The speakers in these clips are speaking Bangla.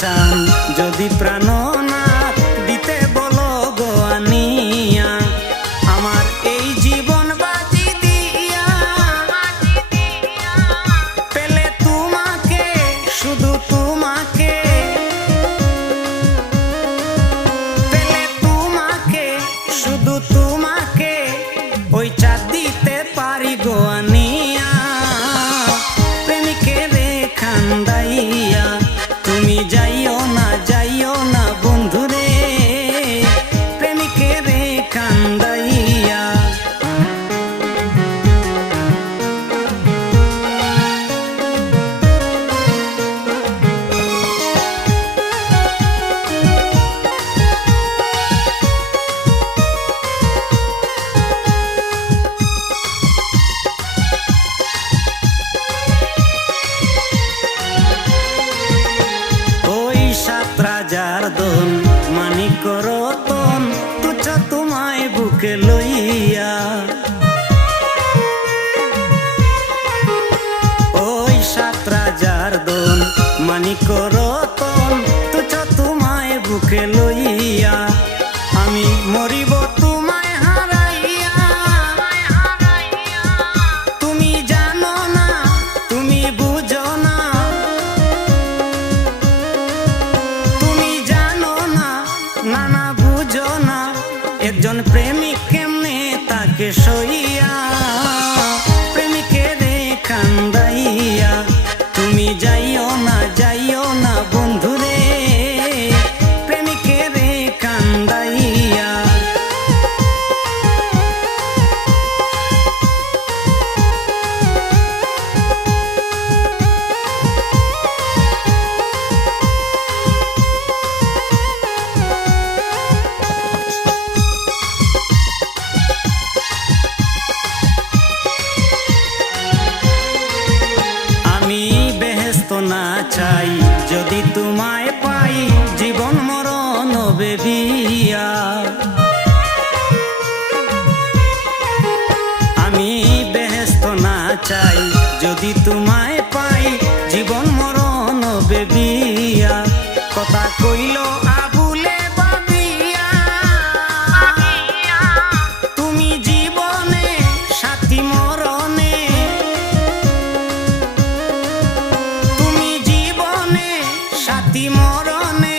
চান যদি প্রাণ না দিতে বলো গো আনিয়া আমার এই জীবন বাজি দিয়া পেলে তোমাকে শুধু তোমাকে পেলে তোমাকে শুধু তোমাকে ওই চাঁদ দিতে পারি গো আনিয়া প্রেমিকের খান্দাইয়া তুমি যাইও না বন্ধুরে প্রেমিকের কান্দাইয়া দন মানিক রতন তুচ্ছ তোমায় বুকে লইয়া ওই ৭ রাজার দন মানিক রতন তুচ্ছ তোমায় বুকে লইয়া আমি মরিব তোমায় হারাইয়া তুমি জানো না তুমি বুঝো না না বুঝো না একজন প্রেমিক কেমনে তাকে সইয়া প্রেমিকের কান্দাইয়া তুমি যাইও না বন্ধুরে প্রেমিকের কান্দাইয়া না চাই যদি তোমায় পাই জীবন মরণ বেবিয়া আমি বেহেশত না চাই যদি তোমায় পাই জীবন মরণ বেবিয়া কথা কইল আবুলে বাবিয়া তুমি জীবনে সাথী মরণে সাথী মরণে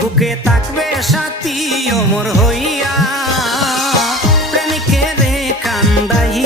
বুকে থাকবে সাথী অমর হইয়া প্রেমিকের কান্দাইয়া